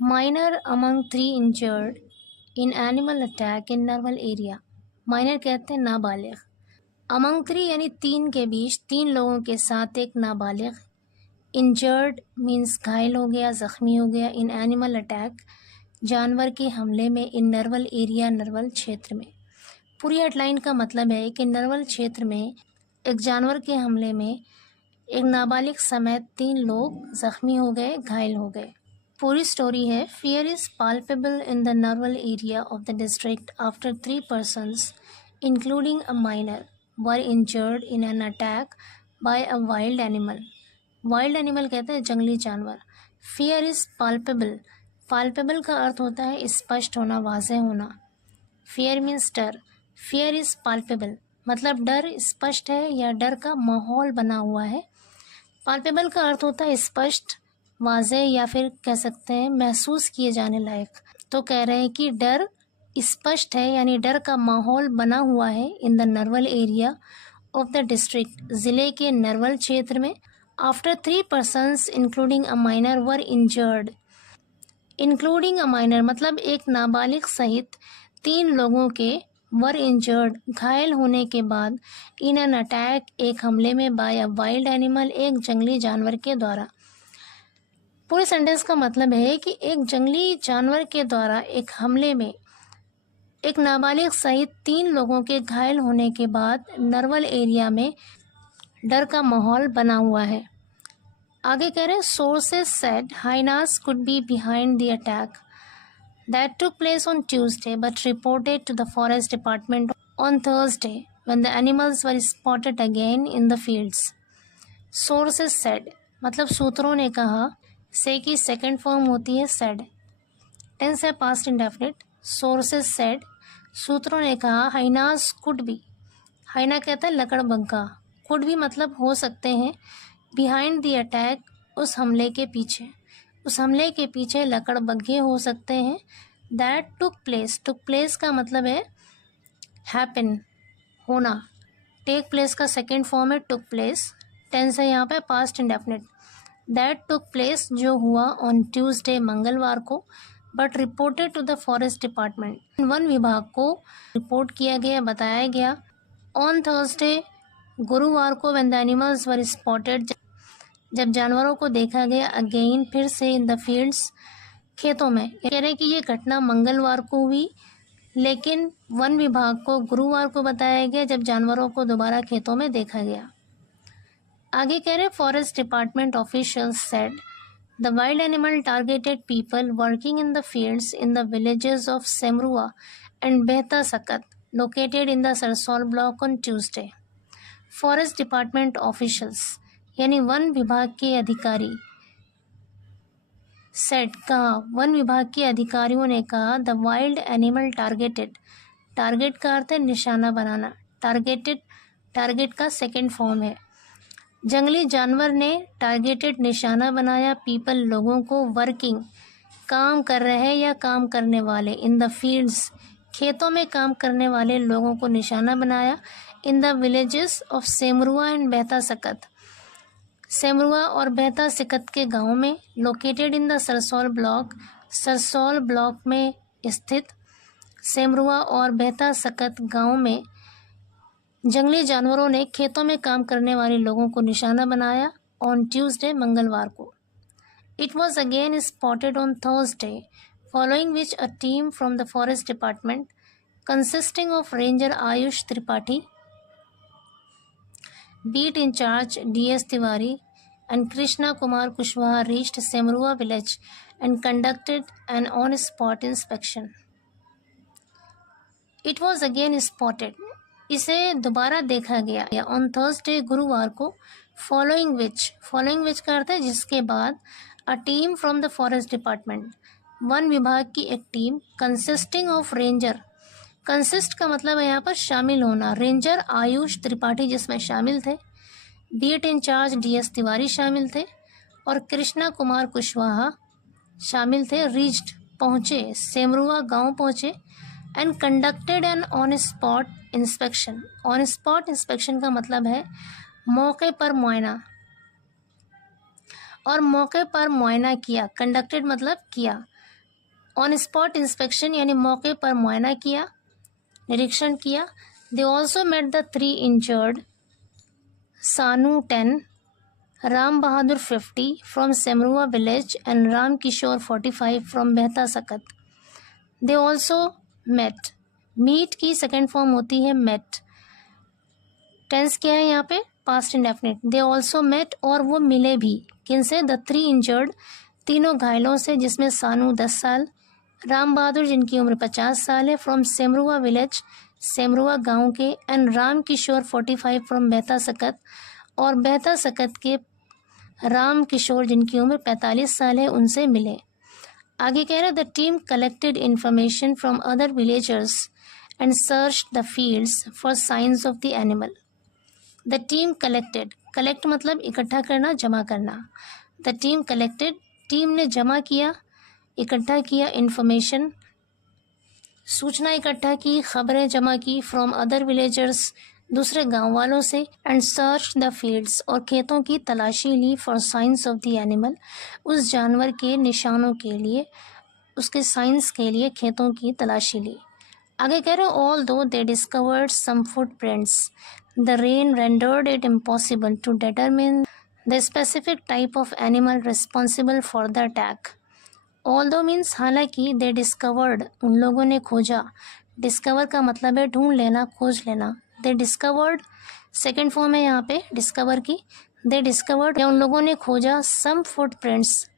Minor among 3 injured in animal attack in Narwal area. Minor कहते हैं नाबालिग। अमंग 3 यानी 3 के बीच, 3 लोगों के साथ एक नाबालिग। इंजर्ड मीन्स घायल हो गया, ज़ख्मी हो गया। इन एनिमल अटैक जानवर के हमले में। इन नर्वल एरिया नर्वल क्षेत्र में। पूरी हेडलाइन का मतलब है कि नर्वल क्षेत्र में एक जानवर के हमले में एक नाबालिग समेत 3 लोग ज़ख्मी हो गए, घायल हो गए। पूरी स्टोरी है। Fear is palpable in the Narwal area of the district after 3 persons including a minor were injured in an attack by a wild animal. Wild animal कहते हैं जंगली जानवर। Fear is palpable. पाल्पेबल का अर्थ होता है स्पष्ट होना, वाज़ेह होना। फियर मीन्स डर। फियर इज़ पाल्पेबल मतलब डर स्पष्ट है या डर का माहौल बना हुआ है। पाल्पेबल का अर्थ होता है स्पष्ट, वाज़ेह या फिर कह सकते हैं महसूस किए जाने लायक। तो कह रहे हैं कि डर स्पष्ट है यानी डर का माहौल बना हुआ है in the Narwal area of the district, ज़िले के नर्वल क्षेत्र में। After 3 persons including a minor were injured. Including a minor मतलब एक नाबालिग सहित 3 लोगों के वर इंजर्ड घायल होने के बाद इन एन अटैक एक हमले में बाय अ वाइल्ड एनिमल एक जंगली जानवर के द्वारा। पूरे सेंटेंस का मतलब है कि एक जंगली जानवर के द्वारा एक हमले में एक नाबालिग सहित 3 लोगों के घायल होने के बाद नर्वल एरिया में डर का माहौल बना हुआ है। आगे कह रहे हैं sources said hyenas could be behind the attack that took place on Tuesday but reported to the forest department on Thursday when the animals were spotted again in the fields. Sources said मतलब सूत्रों ने कहा। से की second form होती है said, tense है past indefinite. Sources said सूत्रों ने कहा। हाइनास कुड बी, हाइना कहता है लकड़बग्गा, कुड भी मतलब हो सकते हैं। बिहाइंड द अटैक उस हमले के पीछे, उस हमले के पीछे लकड़बग्घे हो सकते हैं। That took place, took place का मतलब है हैपन, होना। टेक प्लेस का सेकेंड फॉर्म है टुक प्लेस, टेंस है यहाँ पे past indefinite. That took place जो हुआ ऑन ट्यूसडे मंगलवार को, but reported to the forest department वन विभाग को रिपोर्ट किया गया, बताया गया। ऑन थर्सडे गुरुवार को when the animals were spotted जब जानवरों को देखा गया। अगेन फिर से इन द फील्ड्स खेतों में। कह रहे हैं कि ये घटना मंगलवार को हुई लेकिन वन विभाग को गुरुवार को बताया गया जब जानवरों को दोबारा खेतों में देखा गया। आगे कह रहे forest department officials said the wild animal targeted people working in the fields in the villages of Semrua and Behta Sakat located in the Sarsaul block on Tuesday. Forest department officials यानी वन विभाग के अधिकारी। सेट कहा, वन विभाग के अधिकारियों ने कहा। The wild animal targeted, target का अर्थ है निशाना बनाना। टारगेटेड टारगेट का सेकेंड फॉर्म है। जंगली जानवर ने टारगेटेड निशाना बनाया। पीपल लोगों को, वर्किंग काम कर रहे या काम करने वाले, इन द फील्ड्स खेतों में काम करने वाले लोगों को निशाना बनाया। In the villages of Semrua and Behta Sakat, Semrua और बेहता सिकत के गांव में। Located in the Sarsaul block, Sarsaul block में स्थित। सेमरुआ और बेहता सकत गांव में जंगली जानवरों ने खेतों में काम करने वाले लोगों को निशाना बनाया। ऑन ट्यूसडे मंगलवार को। It was again spotted on Thursday following which a team from the forest department consisting of ranger Ayush Tripathi, beat in charge D.S. Tiwari and Krishna Kumar Kushwaha reached Semrua village and conducted an on-spot inspection. It was again spotted, इसे दोबारा देखा गया। On Thursday गुरुवार को। Following which का अर्थ है जिसके बाद। A team from the forest department, वन विभाग की एक team. Consisting of ranger, consist का मतलब है यहाँ पर शामिल होना। रेंजर आयुष त्रिपाठी जिसमें शामिल थे। Beat in charge D.S. तिवारी शामिल थे और कृष्णा कुमार कुशवाहा शामिल थे। रीच्ड पहुँचे, सेमरुआ गांव पहुँचे। And conducted an on spot inspection, on spot inspection का मतलब है मौके पर मुआयना। और मौके पर मुआयना किया, कंडक्टेड मतलब किया, ऑन स्पॉट इंस्पेक्शन यानी मौके पर मुआयना किया, निरीक्षण किया। They also met the 3 injured, Sanu 10, Ram Bahadur 50 from Semrua village and Ram Kishore 45 from Behta Sakat. They also met, meet की सेकेंड फॉर्म होती है मेट, टेंस क्या है यहाँ पे, past indefinite. They also met, और वो मिले भी, किनसे, द 3 इंजर्ड, तीनों घायलों से, जिसमें सानू 10 साल, राम बहादुर जिनकी उम्र 50 साल है, फ्रॉम सेमरुआ विलेज, सेमरुआ गांव के, एंड राम किशोर 45 फ्रॉम बेहता सकत, और बेहता सकत के राम किशोर जिनकी उम्र 45 साल है, उनसे मिले। आगे कह रहे the team collected information from other villagers and search the fields for signs of the animal. The team collected, collect मतलब इकट्ठा करना, जमा करना। द टीम कलेक्टेड, टीम ने जमा किया, इकट्ठा किया, इंफॉर्मेशन सूचना इकट्ठा की, खबरें जमा की, फ्रॉम अदर विलेजर्स दूसरे गांव वालों से, एंड सर्च द फील्ड्स और खेतों की तलाशी ली, for signs of the animal उस जानवर के निशानों के लिए, उसके साइंस के लिए खेतों की तलाशी ली। आगे कह रहे हो although they discovered some footprints the rain rendered it impossible to determine the specific type of animal responsible for the attack. Although means हालांकि, दे डिस्कवर्ड उन लोगों ने खोजा, डिस्कवर का मतलब है ढूंढ लेना, खोज लेना। दे डिस्कवर्ड सेकेंड फॉर्म है यहाँ पे डिस्कवर की, दे डिस्कवर्ड या उन लोगों ने खोजा, सम फुटप्रिंट्स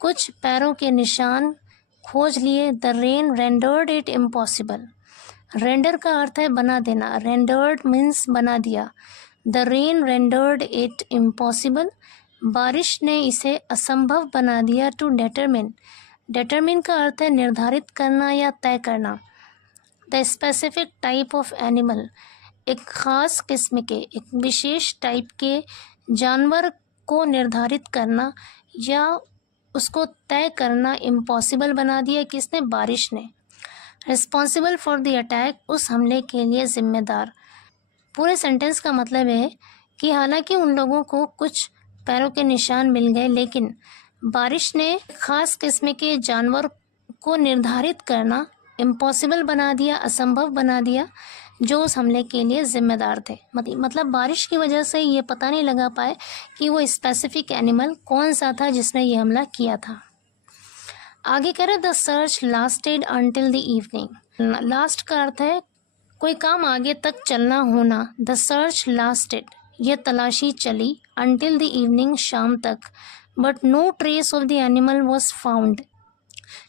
कुछ पैरों के निशान खोज लिए, the rain rendered it impossible, render का अर्थ है बना देना, रेंडर्ड मीन्स बना दिया, the rain rendered it impossible बारिश ने इसे असंभव बना दिया, टू डिटरमिन, डिटरमिन का अर्थ है निर्धारित करना या तय करना, the specific type of animal एक ख़ास किस्म के, एक विशेष टाइप के जानवर को निर्धारित करना या उसको तय करना इम्पॉसिबल बना दिया, किसने, बारिश ने। रिस्पॉन्सिबल फॉर द अटैक उस हमले के लिए जिम्मेदार। पूरे सेंटेंस का मतलब है कि हालांकि उन लोगों को कुछ पैरों के निशान मिल गए, लेकिन बारिश ने ख़ास किस्म के जानवर को निर्धारित करना इम्पॉसिबल बना दिया, असंभव बना दिया, जो उस हमले के लिए जिम्मेदार थे। मतलब बारिश की वजह से ये पता नहीं लगा पाए कि वो स्पेसिफिक एनिमल कौन सा था जिसने ये हमला किया था। आगे कह रहे the search lasted until the evening. Last का अर्थ है कोई काम आगे तक चलना होना। द सर्च लास्टेड, ये तलाशी चली, अंटिल द इवनिंग, शाम तक, but no trace of the animal was found,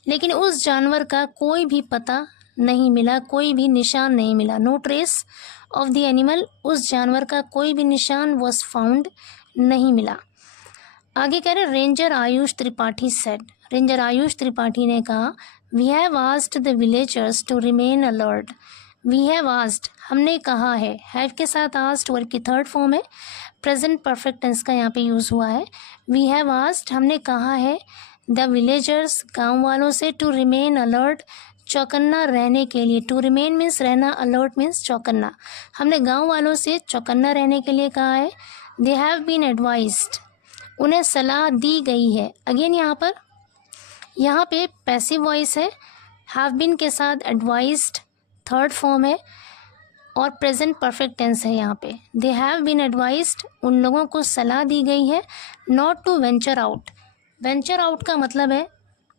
लेकिन उस जानवर का कोई भी पता नहीं मिला, कोई भी निशान नहीं मिला। No trace of the animal, उस जानवर का कोई भी निशान, वॉज फाउंड, नहीं मिला। आगे कह रहे ranger Ayush Tripathi said, ranger Ayush Tripathi ने कहा we have asked the villagers to remain alert. We have asked, हमने कहा है, हैव के साथ आस्क्ड वर्ब की थर्ड फॉर्म है, प्रेजेंट परफेक्ट टेंस का यहाँ पे यूज़ हुआ है। वी हैव आस्क्ड, हमने कहा है, द विलेजर्स, गाँव वालों से, टू रिमेन अलर्ट, चौकन्ना रहने के लिए। टू रिमेन मीन्स रहना, अलर्ट मीन्स चौकन्ना। हमने गांव वालों से चौकन्ना रहने के लिए कहा है। दे हैव बीन एडवाइज्ड, उन्हें सलाह दी गई है। अगेन यहाँ पे पैसिव वॉइस है, हैव बीन के साथ एडवाइज्ड थर्ड फॉर्म है और प्रेजेंट परफेक्ट टेंस है यहाँ पे। दे हैव बीन एडवाइज्ड, उन लोगों को सलाह दी गई है, not to venture out. Venture out का मतलब है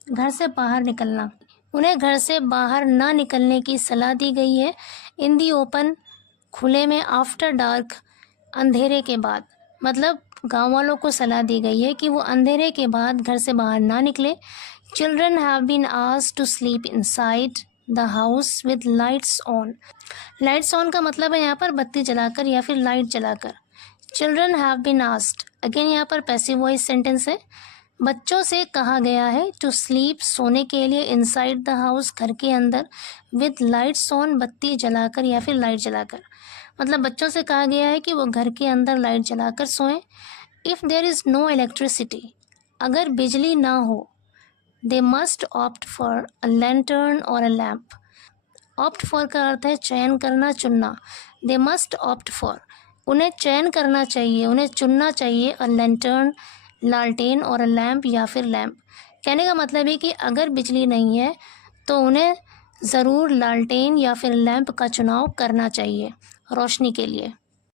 घर से बाहर निकलना, उन्हें घर से बाहर ना निकलने की सलाह दी गई है। इन दी ओपन, खुले में, आफ्टर डार्क, अंधेरे के बाद, मतलब गाँव वालों को सलाह दी गई है कि वो अंधेरे के बाद घर से बाहर ना निकले। Children have been asked to sleep inside the house with lights on. Lights on का मतलब है यहाँ पर बत्ती जलाकर या फिर लाइट जलाकर। Children have been asked, again यहाँ पर पैसिव वॉइस सेंटेंस है। बच्चों से कहा गया है टू स्लीप, सोने के लिए, इनसाइड द हाउस, घर के अंदर, विद लाइट्स ऑन, बत्ती जलाकर या फिर लाइट जलाकर। मतलब बच्चों से कहा गया है कि वो घर के अंदर लाइट जलाकर सोएं। If there is no electricity, अगर बिजली ना हो, they must opt for a lantern or a lamp. Opt for का अर्थ है चयन करना, चुनना। दे मस्ट ऑप्ट फॉर, उन्हें चयन करना चाहिए, उन्हें चुनना चाहिए, अ लैंटर्न, लालटेन और लैंप या फिर लैंप। कहने का मतलब है कि अगर बिजली नहीं है तो उन्हें ज़रूर लालटेन या फिर लैंप का चुनाव करना चाहिए रोशनी के लिए।